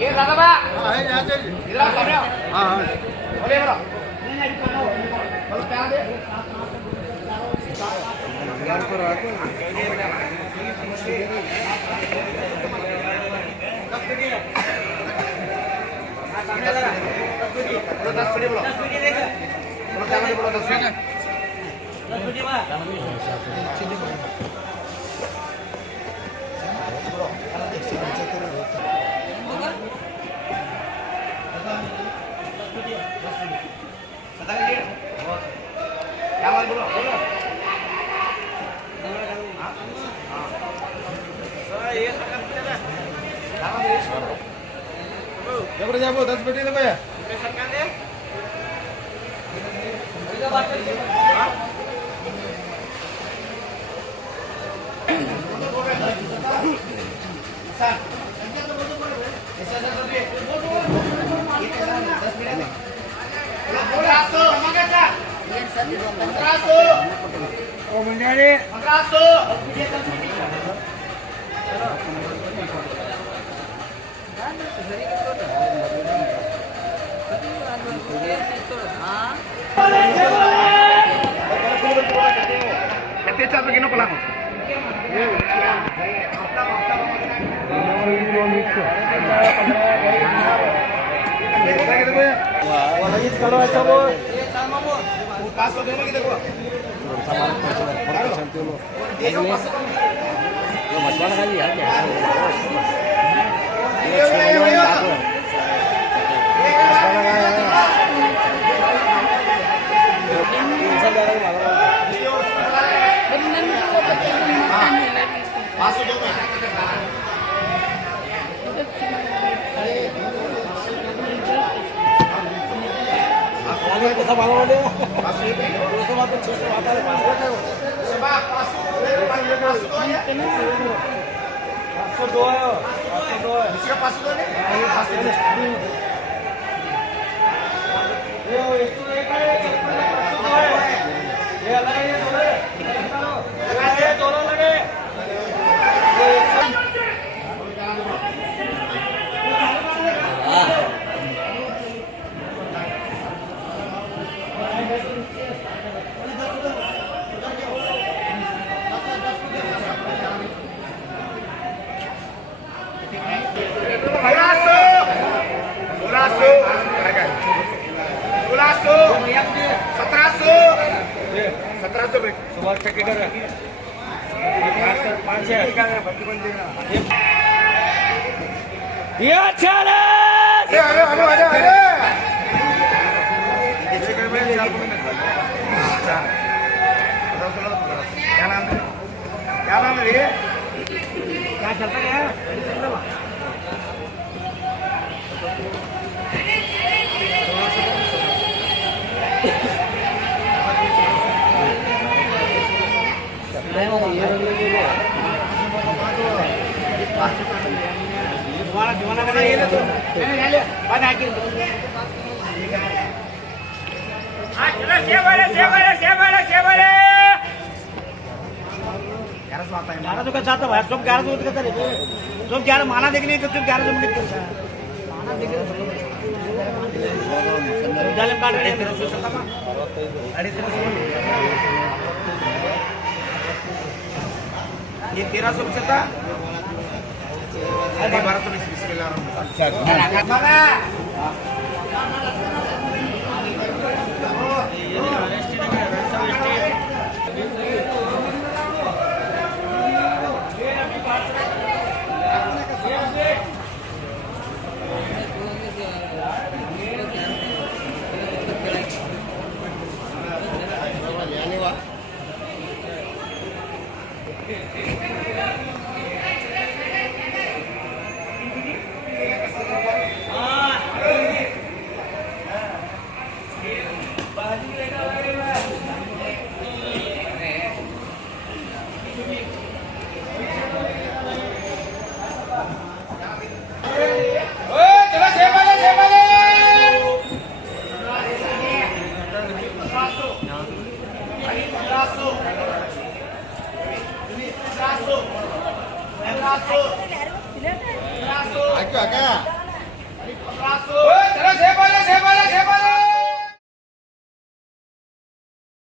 ये दादा बा हाँ है यहाँ चलिए। इधर आओ सामने आओ हाँ हाँ बोले बोलो बोलो क्या दे घर पर आके बोलो 10 मिनट बोलो 10 मिनट देगा बोलो क्या बोलो 10 मिनट 10 मिनट बा क्या बोल बोलो बोलो जब जाबो 10 बेटी देखो यार Kecap begini pelan. wah lagi kalau ऐसा वो पास तो देना किधर को lo masukan kali ya masuk dong Agar kita malam dia. masuk Terus sama tu cerita apa le masuk kan. sebab masuk masuk aja Masuk dua yo. Masuk dua. siapa masuk dong ini masuk Yo itu lagi. Masuk dua. Ya lagi ya dua. Lagi dua lagi. Semua cek itu ya. Dia challenge. ada jalan रे क्या चलता है gimana mana ini tuh ini pada akhir siapa ग्यारह सौ का चाहता भाई सब 1100 का करे सब 11 माना देखने तो सब 1100 में करता है माना देखने जाले काट रहे 1300 सत्ता में 1300 ये 1300 सत्ता अरे 1220 बिस्मिल्लाह Agak. ओ, चला साहेब